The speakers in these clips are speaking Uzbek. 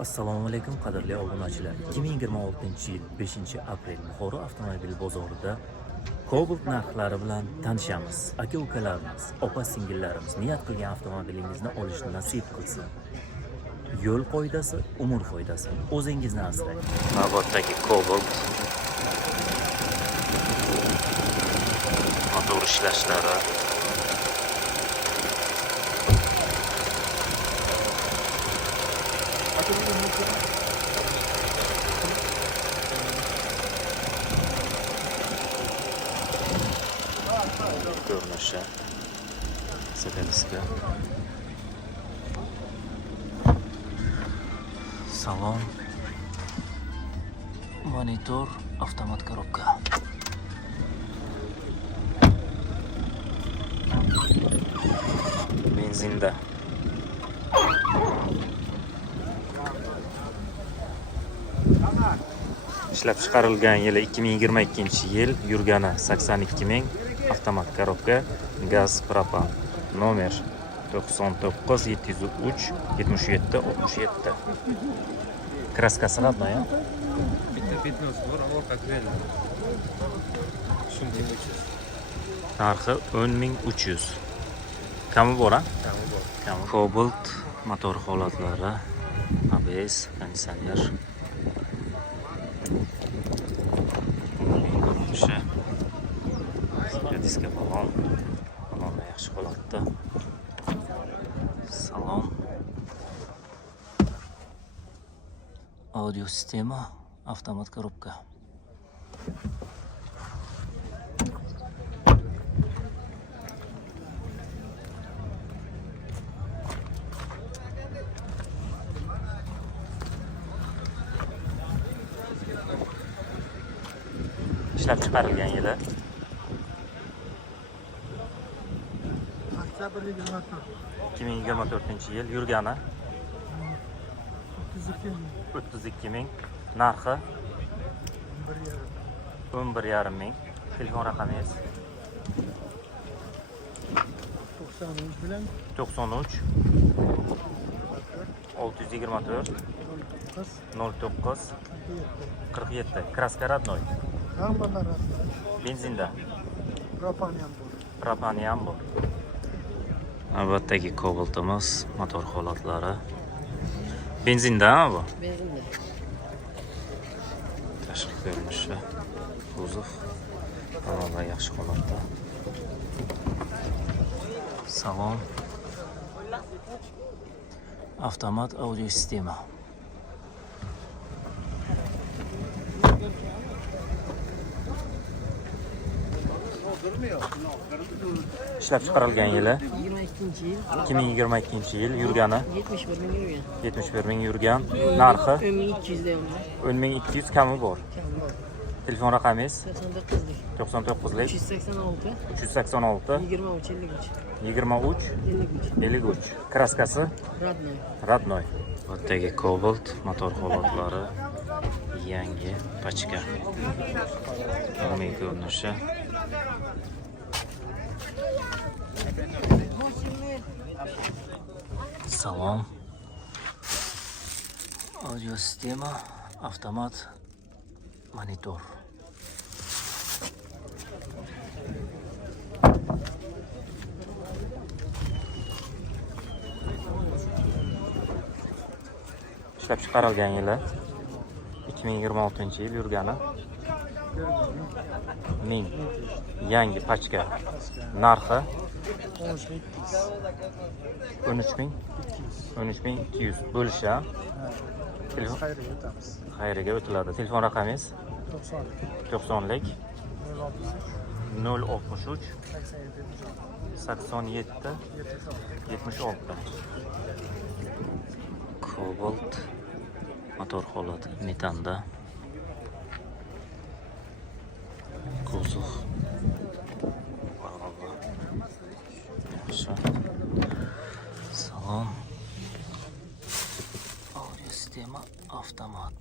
Assalomu alaykum qadrli obunachilar. 2026-yil 5-aprel Buxoro avtomobil bozorida Cobalt narxlari bilan tanishamiz. Aka-ukalarimiz, opa-singillarimiz niyat qilgan avtomobilingizni olishni nasib qilsin. Yo'l qoidasi umr foydasi. O'zingizni asrang. Navbatdagi Cobalt motor ishlashlari ko'rinishi sedanskiy salon, monitor, avtomat korobka. Benzinda ishlab chiqarilgan yili 2022-yil, yurgani 82 ming, avtomat korobka, gaz propan, nomer 99 703 77 67. Kraskasi родной, ya? Bitta bor, orqa kreli. Shunday 300. Narxi 10.300. Kami bor, ha? Kami bor. Cobalt motor holatlari, ABS, konditsioner. Diska balon yaxshi holatda. Salon, audio sistema, avtomat korobka. Ishlab chiqarilgan yili 2024-yil, yurgani 32 ming, narxi 11,5 ming. Telefon raqamingiz 93 624 09 47. Kraska родной. Benzinda. Propani ham bor. Navbatdagi Cobaltimiz, motor holatlari. Benzindami bu? Benzinda. Tashqi ko'rinishi, kuzov hamma yaxshi holatda. Salon, avtomat audio sistema. Ishlab chiqarilgan yili 2022-yil, yurgani 71 ming yurgan, narxi 10.200, kami bor. Telefon raqamingiz 99lik 386 23 53. Kraskasi родной. Navbatdagi Cobalt motor holatlari, yangi pachka. Umumiy ko'rinishi salon, audio sistema, avtomat, monitor. Ishlab chiqarilgan yili 2026-yil, yurgani 1000, yangi pachka. Narxi 13.200. Bo'lishi, xayriga o'tiladi. Telefon raqamingiz 90lik 063 87 76. Cobalt motor holati, metanda. Kuzov yaxshi. Salon, audio sistema, avtomat.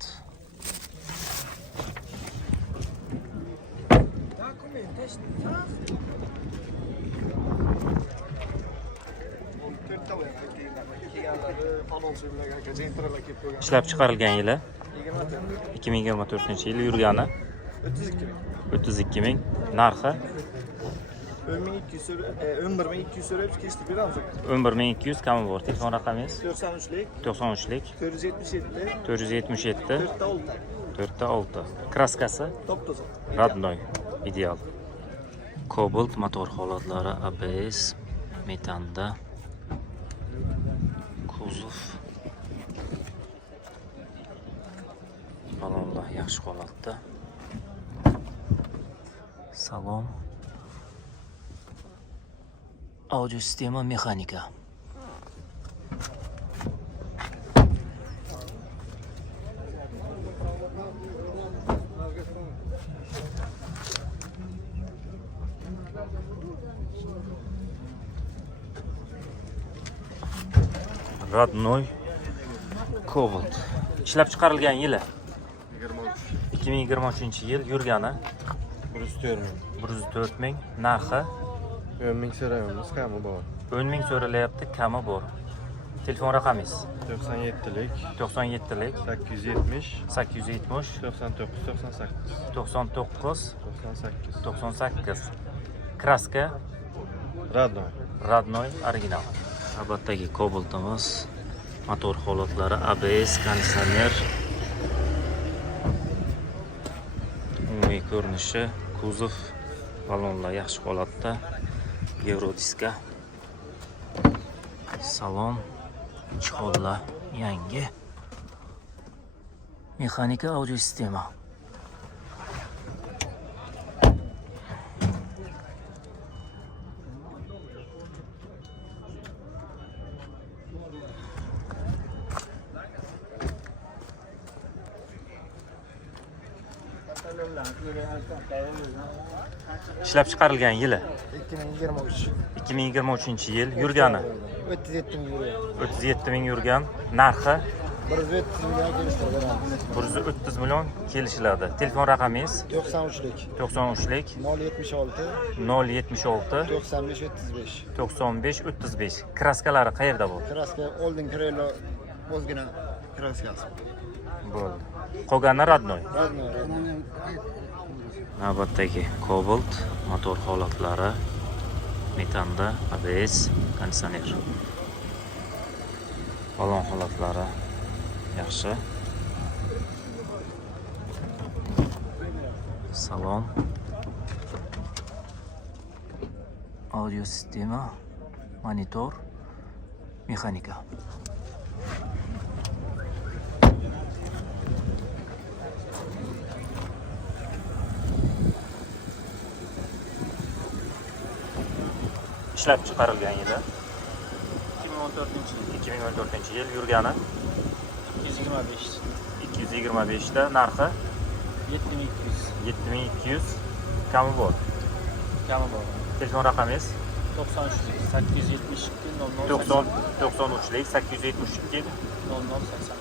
Ishlab chiqarilgan yili 2024-yil, yurgani 32 ming, narxi 11.200 so'raymiz, kesib beramiz. 11200 kami bor. Telefon raqamingiz 93lik 93lik 477 477 4 4-6. Kraskasi top toza. Radnoy, ideal. Cobalt motor holatlari ABS metanda. Kuzov balonlar yaxshi holatda. Salon. Audio sistema mexanika. Radnoy Cobalt. Ishlab chiqarilgan yili 2023-yil, yurgani 104 ming, narxi 10 ming so'raymiz, kami bor. 10 ming so'ralayapti, kami bor. Telefon raqamingiz 97lik 97lik 870 870 99 98 99 98 98. Kraska Radnoy. Radnoy original. Navbatdagi Cobaltimiz, motor holatlari ABS, konditsioner. Umumiy ko'rinishi, kuzov, balonlar yaxshi holatda. Eurodiska. Salon, chig'ollar yangi. Mexanika audio sistema. Ishlab chiqarilgan yili 2023. 2023-yil, yurgani 37 ming euro. 37 ming yurgan, narxi 130 million kelishtirib beramiz. 130 million kelishiladi. Telefon raqamingiz 93lik 93lik 076 076 95 35. 95 35. Kraskalari qayerda bu? Kraska Oldin Krelo o'zgina kraskasi. Bo'ldi. Qolgani Radnoy. Radnoy. Navbatdagi Cobalt motor holatlari metanda, ABS, konditsioner. Balon holatlari yaxshi. Salon. Audio sistema, monitor, mexanika. Ishlab chiqarilgan yili 2014-yil, yurgani 225. 225 ta, narxi 7200. 7200, kami bor. Kami bor. Telefon raqamingiz 93lik 872 93lik 872 0084.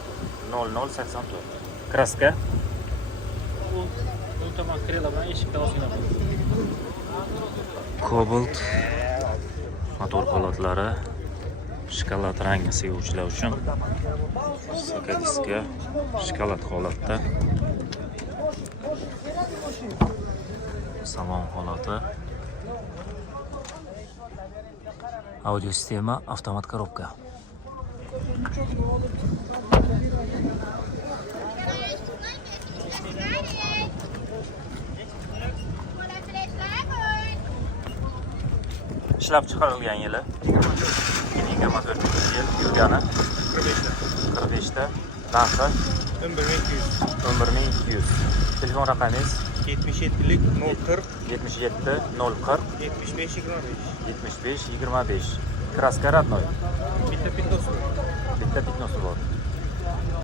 0084. Kraska U tomon krelo bilan eshikda ozgina bor. Cobalt motor holatlari, shokolad rangi sevuvchilar uchun sakadiska shokolad holatda. Salon holati. Audio sistema, avtomat korobka. Ishlab chiqarilgan yili 2024-yil, yurgani 45 ta, narxi 11200. Telefon raqamingiz 77lik 040 77 040 75 25. 75 25. Kraska Radnoy. Bitta pitnos. Bitta pitnosi bor.